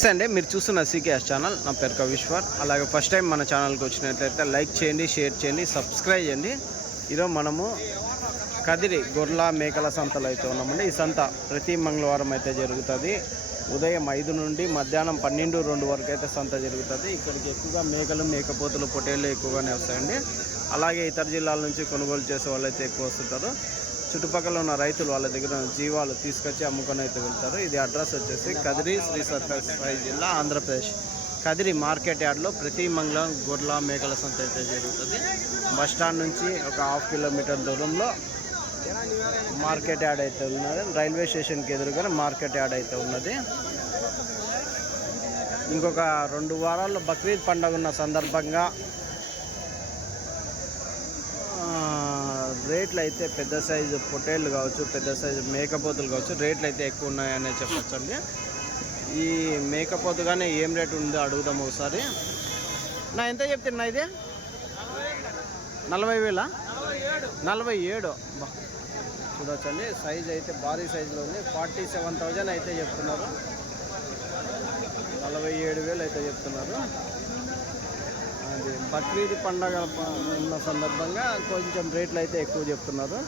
నమస్తే అండి, మీరు చూస్తున్న సీకేఎస్ ఛానల్. నా పేరు కవిశ్వర్. అలాగే ఫస్ట్ టైం మన ఛానల్కి వచ్చినట్లయితే లైక్ చేయండి, షేర్ చేయండి, సబ్స్క్రైబ్ చేయండి. ఈరోజు మనము కదిరి గొర్రెల మేకల సంతలో అయితే ఉన్నామండి. ఈ సంత ప్రతి మంగళవారం అయితే జరుగుతుంది. ఉదయం 5 నుండి మధ్యాహ్నం 12-2 వరకు అయితే సంత జరుగుతుంది. ఇక్కడికి ఎక్కువగా మేకలు, మేకపోతులు, పొట్టేళ్ళు ఎక్కువగానే వస్తాయండి. అలాగే ఇతర జిల్లాల నుంచి కొనుగోలు చేసే వాళ్ళు అయితే ఎక్కువ వస్తుంటారు. చుట్టుపక్కల ఉన్న రైతులు వాళ్ళ దగ్గర జీవాలు తీసుకొచ్చి అమ్ముకొని అయితే వెళ్తారు. ఇది అడ్రస్ వచ్చేసి కదిరి, శ్రీ సత్యసాయి జిల్లా, ఆంధ్రప్రదేశ్. కదిరి మార్కెట్ యార్డ్లో ప్రతి మంగళవారం గొర్రెల మేకల సంత అయితే జరుగుతుంది. బస్టాండ్ నుంచి ఒక 1/2 కిలోమీటర్ దూరంలో మార్కెట్ యార్డ్ అయితే ఉన్నది. రైల్వే స్టేషన్కి ఎదురుగానే మార్కెట్ యార్డ్ అయితే ఉన్నది. ఇంకొక 2 వారాల్లో బక్రీద్ పండుగ ఉన్న సందర్భంగా రేట్లు అయితే పెద్ద సైజు పొట్టేళ్ళు కావచ్చు, పెద్ద సైజు మేకపోతులు కావచ్చు, రేట్లు అయితే ఎక్కువ ఉన్నాయనే చెప్పచ్చు అండి. ఈ మేకపోతు కానీ ఏం రేటు ఉందో అడుగుదాం ఒకసారి. నా ఎంత చెప్తున్నా ఇది? 40,000? 47. చూడొచ్చండి, సైజ్ అయితే భారీ సైజులో ఉంది. 47,000 అయితే చెప్తున్నారు. 47,000 అయితే చెప్తున్నారు. అది బక్రీద్ పండగ ఉన్న సందర్భంగా కొంచెం రేట్లు అయితే ఎక్కువ చెప్తున్నారు.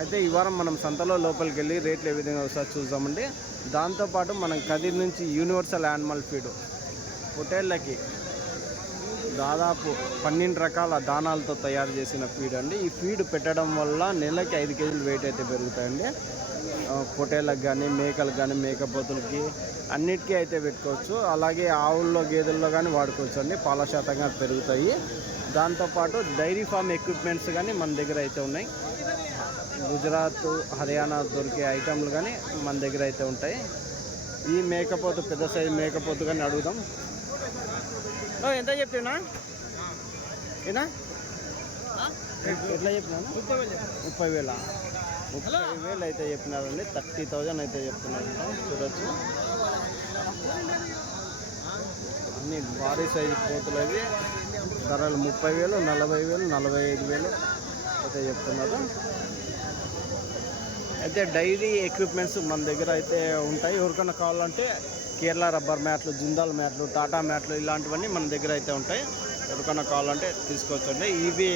అయితే ఈ వారం మనం సంతలో లోపలికి వెళ్ళి రేట్లు ఏ విధంగా ఒకసారి చూద్దామండి. దాంతోపాటు మనం కదిరి నుంచి యూనివర్సల్ యానిమల్ ఫీడ్ పొట్టేళ్ళకి దాదాపు 12 రకాల దానాలతో తయారు చేసిన ఫీడ్ అండి. ఈ ఫీడ్ పెట్టడం వల్ల నెలకి 5 కేజీలు వెయిట్ అయితే పెరుగుతాయండి. పొట్టేళ్ళకి కానీ, మేకలకు కానీ, మేకపోతులకి అన్నిటికీ అయితే పెట్టుకోవచ్చు. అలాగే ఆవుల్లో, గేదెల్లో కానీ వాడుకోవచ్చు అండి. పాల శాతంగా పెరుగుతాయి. దాంతోపాటు డైరీ ఫామ్ ఎక్విప్మెంట్స్ కానీ మన దగ్గర అయితే ఉన్నాయి. గుజరాత్, హర్యానా దొరికే ఐటమ్లు కానీ మన దగ్గర అయితే ఉంటాయి. ఈ మేకపోతు, పెద్ద సైజు మేకపోతు కానీ అడుగుదాం. ఎంత చెప్తున్నా? ఏనా ఎట్లా చెప్పినా? 30,000. 30,000 అయితే చెప్పినారండి. 30,000 అయితే చెప్తున్నారు. చూడొచ్చు, అన్ని భారీ సైజు పోతులు అవి. ధరలు 30,000, 40,000, 45,000 అయితే చెప్తున్నారు. అయితే డైరీ ఎక్విప్మెంట్స్ మన దగ్గర అయితే ఉంటాయి. ఎవరికైనా కావాలంటే కేరళ రబ్బర్ మ్యాట్లు, జిందాల్ మ్యాట్లు, టాటా మ్యాట్లు ఇలాంటివన్నీ మన దగ్గర అయితే ఉంటాయి. ఎవరికైనా కావాలంటే తీసుకోవచ్చండి. ఇవి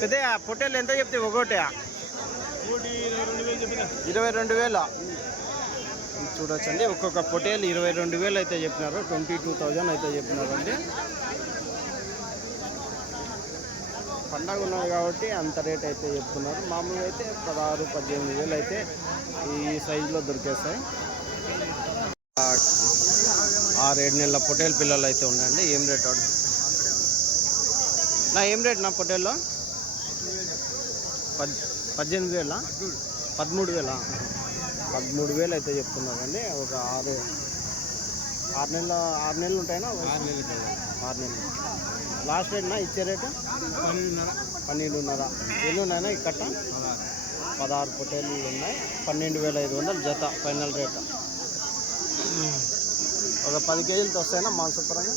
పెద్ద పొట్టేళ్ళు ఎంత చెప్తే ఒకటి? 22,000. చూడొచ్చండి, ఒక్కొక్క పొట్టేలు 22,000 అయితే చెప్పినారు. 22,000 అయితే చెప్పినారు అండి. పండగ ఉన్నది కాబట్టి అంత రేట్ అయితే చెప్తున్నారు. మామూలుగా అయితే 16,000-18,000 అయితే ఈ సైజులో దొరికేస్తాయి. 6-7 నెలల పొట్టేలు పిల్లలు అయితే ఉన్నాయండి. ఏం రేట్ వాడు? నా ఏం రేట్ నా పొట్టేల్లో? 18,000? 13,000? 13,000 అయితే చెప్తున్నారండి. ఒక 6 నెలలు ఉంటాయినా? 6 నెలలు. లాస్ట్ రేట్నా ఇచ్చే రేటు? 12,500. ఎన్ని ఉన్నాయినా ఈ కట్ట? 16 పొట్టేళ్ళు ఉన్నాయి. 12,500 జత ఫైనల్ రేట్. ఒక 10 కేజీలతో వస్తాయినా మాంసపరంగా?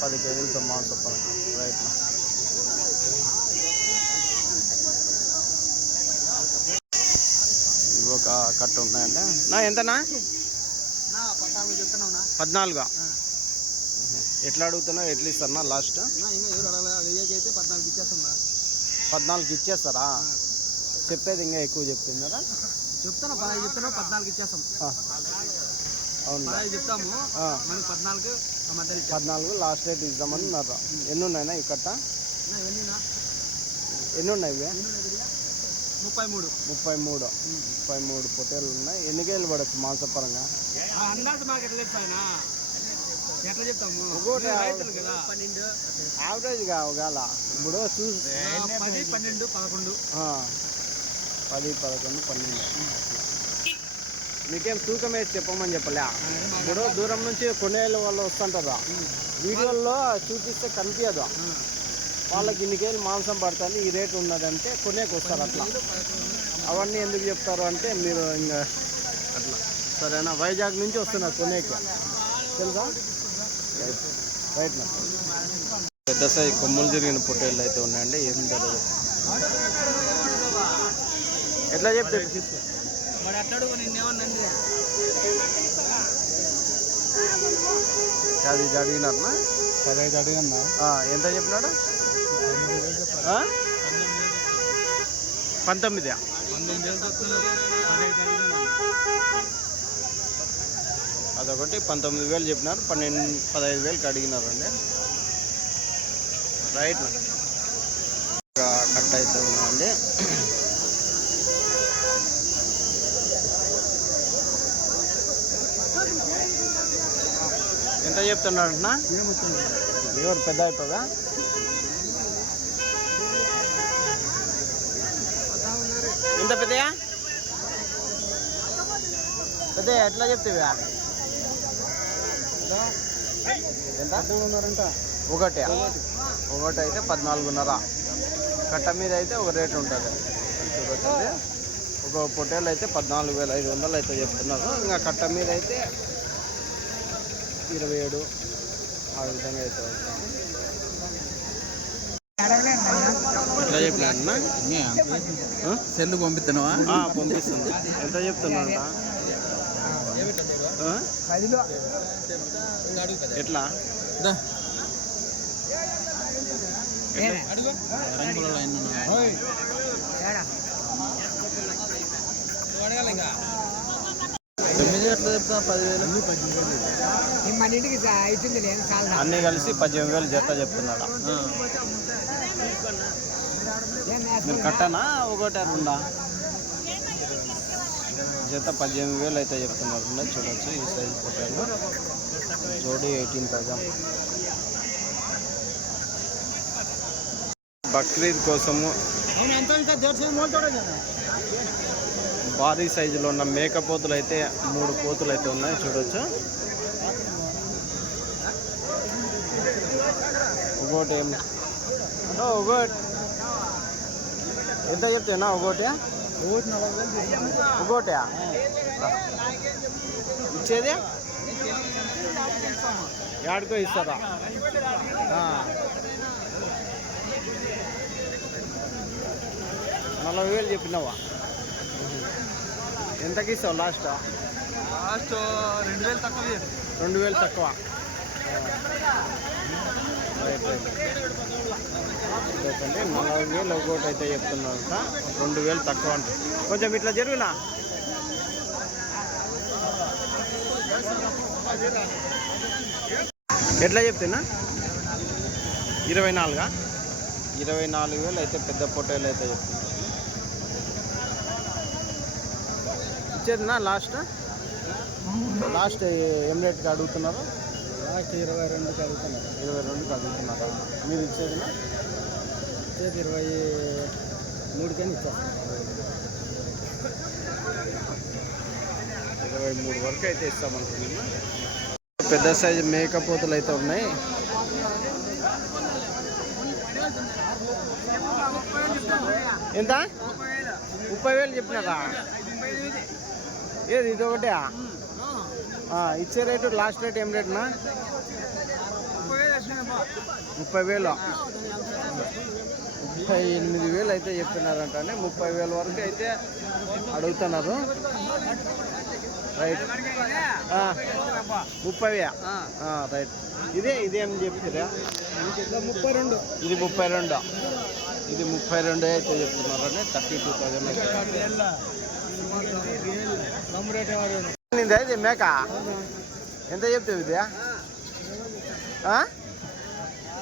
10 కేజీలతో మాంసపరంగా. రైట్నా? ఇవి ఒక కట్ట ఉన్నాయండి. నా ఎంతనా? 14. ఎట్లా అడుగుతున్నా? ఎట్లా ఇస్తారా లాస్ట్? 14 ఇచ్చేస్తారా? చెప్పేది ఇంకా ఎక్కువ చెప్తున్నారా? చెప్తాను 15 చెప్తాను, 14 ఇచ్చేస్తాం. అవును, 15 చెప్తాము, 14 లాస్ట్ రేట్ ఇద్దామని ఉన్నారు. ఎన్ని ఉన్నాయినా ఈ కట్ట? ఎన్ని ఉన్నాయి ఇవి? 33 పొట్టేళ్ళు ఉన్నాయి. ఎన్ని కేజీలు పడచ్చు మాంసపరంగా? ఎట్లా చెప్తాము? యావరేజ్గా ఒకవేళ ఇప్పుడు చూసి 10, 12, 11. 10, 11, 12. మీకేం తూకం వేసి చెప్పమని చెప్పలే? ఇప్పుడు దూరం నుంచి కొనేళ్ళ వాళ్ళు వస్తుంటారా, వీడియోల్లో చూపిస్తే కనిపించదు. వాళ్ళకి ఇన్ని కేజీలు మాంసం పడుతుంది, ఈ రేటు ఉన్నదంటే కొనేకి వస్తారు. అట్లా అవన్నీ ఎందుకు చెప్తారు అంటే మీరు ఇంకా అట్లా. సరేనా? వైజాగ్ నుంచి వస్తున్నారు కొనేకి, తెలుసా? రైట్. పెద్ద సైజు కొమ్ములు తిరిగిన పొట్టేళ్ళు అయితే ఉన్నాయండి. ఏం ధర ఎట్లా చెప్తే? అది అడిగినారనా? 15 అడిగన్నా. ఎంత చెప్పినాడు? 19. అదొకటి 19,000 చెప్పినారు. 15,000కి అడిగినారండి. రైట్ కట్ అయితే ఉన్నాయండి. ఎంత చెప్తున్నాడు అన్న? ఎవరు పెద్ద అయిపోగా? ఎంత పెద్దయా? పెద్ద ఎట్లా చెప్తావా? ఎంత ఉన్నారంట? ఒకటి అయితే 14.5. కట్ట మీద అయితే ఒక రేటు ఉంటుంది చూడొచ్చండి. ఒక పొట్టేలు అయితే 14,500 అయితే చెప్తున్నారు. ఇంకా కట్ట మీద అయితే 27 ఆ విధంగా అయితే ఎట్లా చెప్పినా? సెల్లు పంపిస్తున్నావా? పంపిస్తుంది. ఎంత చెప్తున్నా? ఎట్లా అన్నీ కలిసి 18,000 జత చెప్తున్నాడా? మీరు కట్టనా ఒకటి రెండా? జత 18,000 అయితే చెప్తున్నారు. చూడొచ్చు ఈ సైజ్ పొట్టేలు. జోడి 18,000. బక్రీద్ కోసము భారీ సైజులో ఉన్న మేకపోతులు అయితే 3 పోతులు అయితే ఉన్నాయి. చూడొచ్చు. ఒకటి ఒకటి ఎంత చెప్తేనా? ఒకటి ఇచ్చేది యాడికో ఇస్తారా? 40,000 చెప్పినావా? ఎంతకి ఇస్తావు లాస్ట్? 2,000 తక్కువ. 2,000 తక్కువ. రైట్ 40,000 ఒకటి అయితే చెప్తున్నారంట. 2,000 తక్కువ అంట. కొంచెం ఇట్లా జరుగునా? ఎట్లా చెప్తున్నా? 24. 24,000 అయితే పెద్ద పొట్టేలు అయితే చెప్తున్నారు. ఇచ్చేదినా లాస్ట్ ఏం రేట్కి అడుగుతున్నారు? లాస్ట్ 22కి అడుగుతున్నారు. 22కి అడుగుతున్నారా? మీరు ఇచ్చేదినా? ఇచ్చేది 23 ఇచ్చేస్తాను. 23 వరకు అయితే ఇస్తామనుకుంటున్నా. పెద్ద సైజు మేకపోతులు అయితే ఉన్నాయి. ఎంత? 30,000 చెప్పినారా? ఏది ఇది ఒకటే? ఇచ్చే రేటు లాస్ట్ రేట్ ఏం రేటునా? 30,000. 38,000 అయితే చెప్తున్నారంట. 30,000 వరకు అయితే అడుగుతున్నారు. రైట్ 30,000. రైట్. ఇదేం చెప్తారా? 32. ఇది 32. ఇది 32 అయితే చెప్తున్నారండి. 32,000 ఇది మేక. ఎంత చెప్తావు ఇది?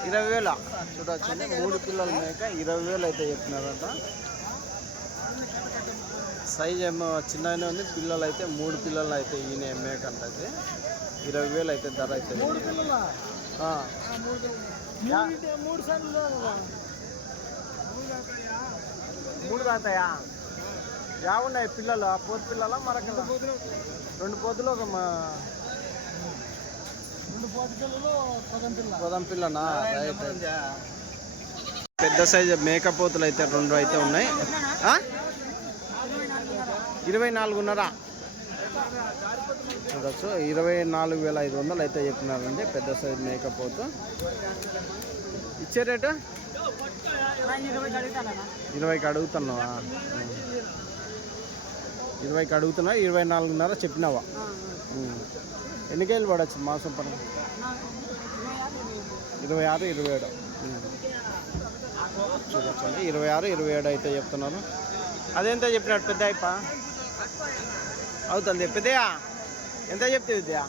20,000. చూడొచ్చండి. 3 పిల్లల మేక 20,000 అయితే చెప్తున్నారంట. సైజ్ ఏమో చిన్నగానే ఉంది. పిల్లలు అయితే 3 పిల్లలు అయితే ఈయన మేక అంటే 20,000 అయితే ధర అయితే. 3 కాతాయా? యావున్నాయి పిల్లలు? పోతు పిల్లల మరొక 2 పోతులు ఒక 2 పిల్లలు పొదం పిల్లనా? రైట్. పెద్ద సైజు మేకపోతులు అయితే 2 అయితే ఉన్నాయి. 24.5 చూడొచ్చు. 24,500 అయితే చెప్పినారండి పెద్ద సైజు మేకపోతు. ఇచ్చే రేటు 20కి అడుగుతున్నావా? 20కి అడుగుతున్నా. 24.5 చెప్పినావా? ఎన్ని కేజీలు పడవచ్చు మాంసం పని? 26, 27 చూడొచ్చండి. 26, 27 అయితే చెప్తున్నారు. అదెంత చెప్పినట్టు పెద్ద అయిప అవుతుంది పెద్దయా? ఎంత చెప్తే విద్యా?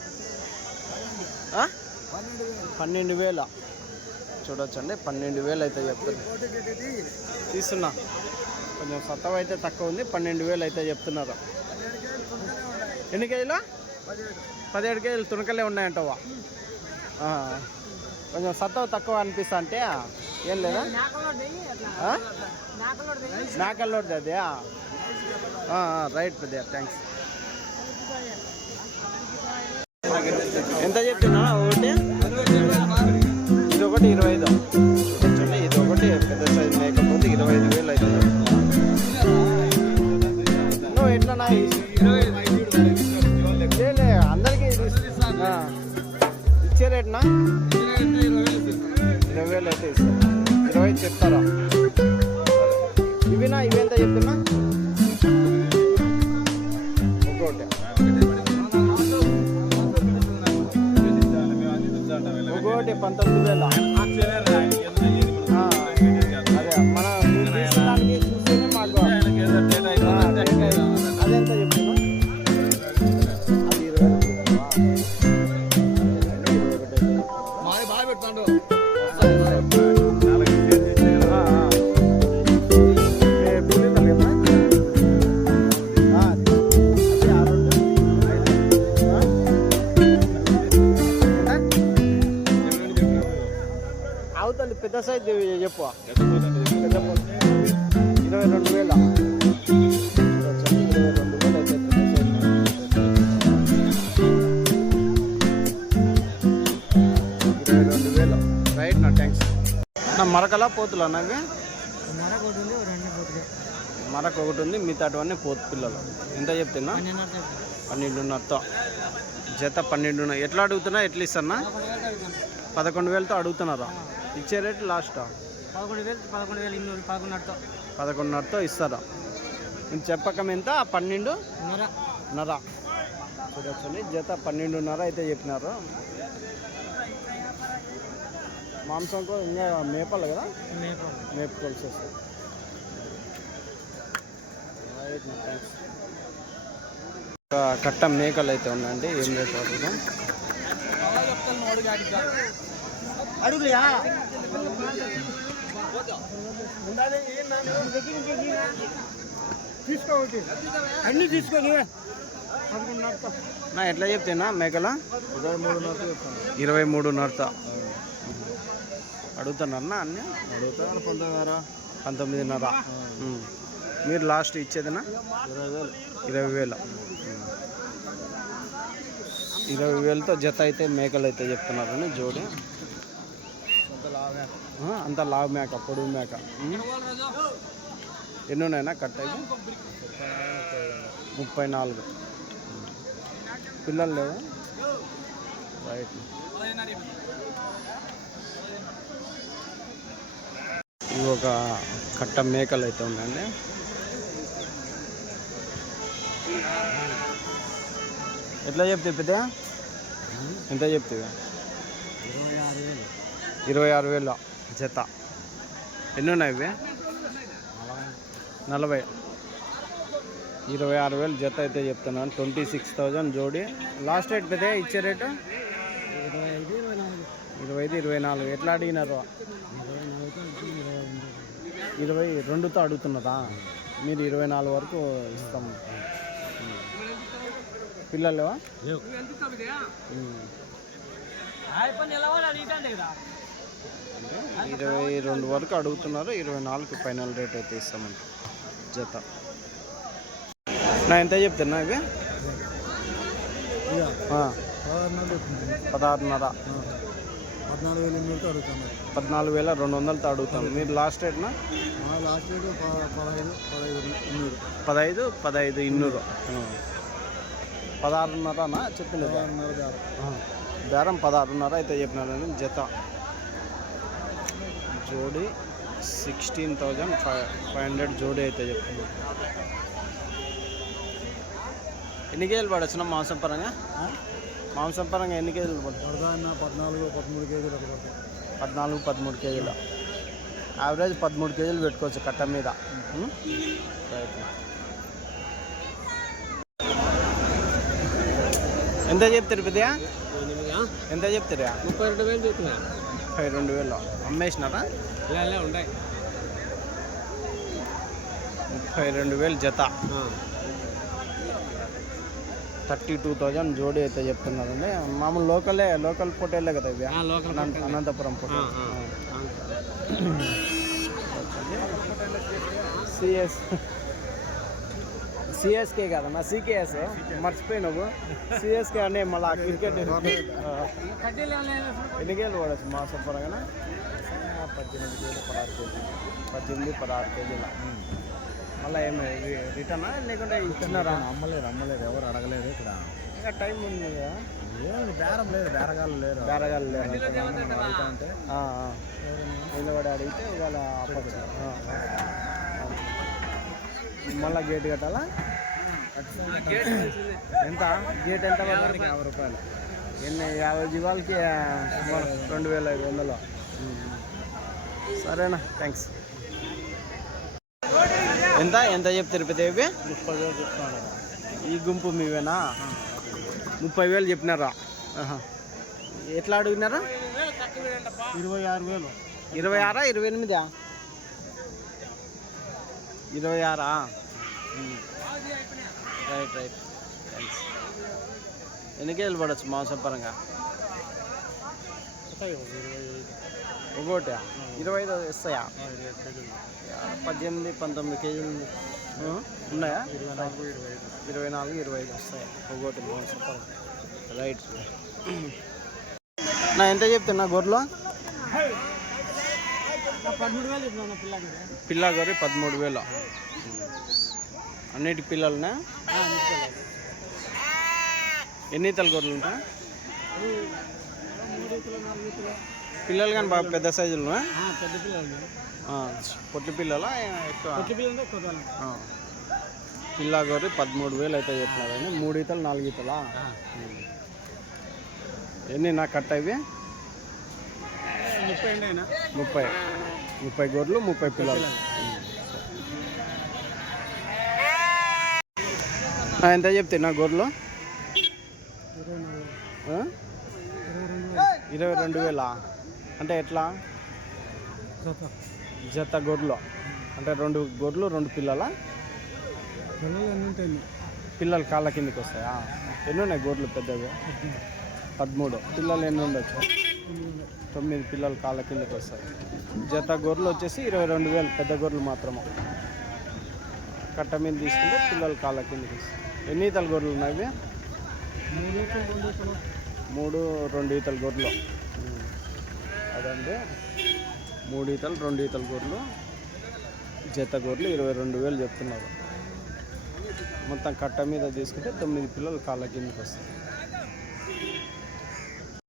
12,000 చూడొచ్చండి. 12,000 అయితే చెప్తారు. తీస్తున్నా కొంచెం సత్తవ అయితే తక్కువ ఉంది. 12,000 అయితే చెప్తున్నారు. ఎన్ని కేజీలు? 17 కేజీలు తునకలే ఉన్నాయంటవా? కొంచెం సత్తవ తక్కువ అనిపిస్తా అంటే ఏం లేదా? నాకల్లోది అదే. రైట్ పెద్ద, థ్యాంక్స్. ఎంత చెప్తున్నా ఒకటి? ఇది ఒకటి 25 చూడండి. ఇది ఒకటి పెద్ద సైజు లేకపోతే 25,000 అవుతుంది. నువ్వు ఎట్లా అందరికీ ఇచ్చే రేట్నా? 20,000 అయితే ఇస్తాను. 25 చెప్తారా? ఇవినా ఇవెంత చెప్తున్నా? ఒకటి 19,000. అదే మన దానికి చూస్తేనే మాకు అదెంత చెప్తున్నా? అది 20,000. అవుతుంది పెద్ద సైజ్ చెప్పు. 22,000. 22,000 అయితే పెద్ద సైజ్. 22,000 రైట్ నా, థ్యాంక్స్. నా మరకలా పోతులా నాకు? మరక ఒకటి ఉంది, మిగతావన్నీ పోతు పిల్లలు. ఎంత చెప్తున్నా? 12,500 జత. 12 ఎట్లా అడుగుతున్నా? ఎట్లా ఇస్తున్నా? 11,000తో అడుగుతున్నారా? ఇచ్చే రేటు లాస్ట్ 11,500తో ఇస్తారా? నేను చెప్పకం ఎంత? 12,500 చూడొచ్చండి. జత 12,500 అయితే చెప్పినారు. మాంసం కూడా ఇంకా మేపాలి కదా, మేపుకోవాల్సి వస్తుంది. థ్యాంక్స్. కట్ట మేకలు అయితే ఉన్నాయండి. ఏం రేటు అడుగుదాం? అడుగుయా తీసుకోవచ్చు, అన్నీ తీసుకొని నా ఎట్లా చెప్తేనా మేకల? 23,500 అడుగుతానన్నా అన్నీ? అడుగుతాను 19,500. మీరు లాస్ట్ ఇచ్చేదినా? 20,000. 20,000తో జత అయితే మేకలు అయితే చెప్తున్నారని జోడి. అంత లావు మేక, పొడుగు మేక. ఎన్ని ఉన్నాయన్నా కట్ట? 34 పిల్లలు లేవు. రైట్. ఇవి ఒక కట్ట మేకలు అయితే ఉన్నాయండి. ఎట్లా చెప్తే పెద్ద? ఎంత చెప్తావా? 26,000 జత. ఎన్ని ఉన్నాయి ఇవి? 40. 26,000 జత అయితే చెప్తున్నాను. 26,000 జోడి. లాస్ట్ రేట్ పెద్ద ఇచ్చే రేటు? 25, 24. ఎట్లా అడిగినారు? 22తో అడుగుతున్నారా? మీరు 24 వరకు ఇస్తాం. పిల్లలు 22 వరకు అడుగుతున్నారు. 24కి ఫైనల్ రేట్ అయితే ఇస్తామంట జత. నా ఎంత చెప్తున్నా ఇవి? 16,500. 14,200తో అడుగుతాం. మీరు లాస్ట్ రేట్నా? Last rate 15, 15,200. 16,500 చెప్పింది. బేరం 16,500 అయితే చెప్పినారని జత. జోడి 16,500 జోడి అయితే చెప్తున్నారు. ఎన్ని కేజీలు పడొచ్చిన మాంసం పరంగా? మాంసం పరంగా ఎన్ని కేజీలు పడుతుంది? 14, 13 కేజీలు 14, 13 కేజీలు. యావరేజ్ 13 కేజీలు పెట్టుకోవచ్చు కట్ట మీద. రైట్. ఎంత చెప్తారు పెద్దయా? ఎంత చెప్తారా? 32,000 చెప్తున్నా. 32,000 అమ్మేసినారా? ఇలా ఉన్నాయి. 32,000 జత. 32,000 జోడీ అయితే చెప్తున్నారండి. మామూలు లోకల్ పొటేళ్ళే కదా ఇవి? అనంతపురం పొటేల్. సిఎస్కే కదన్నా, సికేఎస్ మర్చిపోయినావు. సిఎస్కే అనే మళ్ళీ క్రికెట్. ఎన్ని కేజీలు పడచ్చు మాసం పరంగా? 18 కేజీలు, 16 కేజీల. మళ్ళీ ఏమి రిటర్నా లేకుంటే ఇచ్చినారా? అమ్మలేదు ఎవరు అడగలేదు. ఇక్కడ ఇంకా టైం ఉంది కదా. ఏమి బేరం లేదు, బేరగాళ్ళు లేరు. అంటే నిలబడి అడిగితే ఇవాళ అప్పచ్చు. మళ్ళీ గేట్ కట్టాలా? ఎంత గేట్ ఎంత? 50 రూపాయలు. ఎన్ని 50 జీవాలకి 2,500. సరేనా, థ్యాంక్స్. ఎంత చెప్తారు పెద్ద? 30,000 చెప్తాను. ఈ గుంపు మీవేనా? 30,000 చెప్పినారా? ఎట్లా అడిగినారా? 26,000. 26, 28? 26. రైట్. థ్యాంక్స్. ఎన్ని కేజీలు పడవచ్చు మాంసం పరంగా? ఒకటి 25 ఇస్తాయా? 18, 19 కేజీలు ఉన్నాయా? 24, 25 వస్తాయి ఒకటి మాంసం పరంగా. రైట్. నా ఎంత చెప్తున్నా గొర్రెలు? 13,000 చెప్తున్నా. పిల్ల గొర్రె 13,000. అన్నిటి పిల్లలనా? ఎన్ని ఈతల గొర్రెలు ఉంటాయి? పిల్లలు కానీ బాగా పెద్ద సైజులు? పెద్ద పిల్లలు. పొట్టి పిల్లల ఎక్కువ? పిల్ల గొర్రె 13,000 అయితే చెప్తున్నారండి. 3 ఈతలు 4 ఈతలా? ఎన్ని నా కట్ట ఇవి? 30 గొర్రెలు, 30 పిల్లలు. ఎంత చెప్తే నా గొర్రెలు? 22,000. అంటే ఎట్లా జత గొర్రెలు? అంటే 2 గొర్రెలు 2 పిల్లల? పిల్లలు కాళ్ళ కిందకి వస్తాయా? ఎన్ని ఉన్నాయి గొర్రెలు పెద్దవి? 13. పిల్లలు ఎన్ని ఉండొచ్చు? 9 పిల్లలు కాళ్ళ కిందకి వస్తాయి. జత గొర్రెలు వచ్చేసి 22,000 పెద్ద గొర్రెలు మాత్రమే. కట్ట మీద తీసుకుంటే పిల్లలు కాళ్ళ కిందకి వస్తాయి. ఎన్ని ఈతల గొర్రెలు ఉన్నాయి? 3, 2 ఈతల గొర్రెలు. అదండి 3 ఈతలు 2 ఈతల గొర్రెలు. జత గొర్రెలు 22,000 చెప్తున్నారు. మొత్తం కట్ట మీద తీసుకుంటే 9 పిల్లలు కాళ్ళ కిందకి వస్తాయి.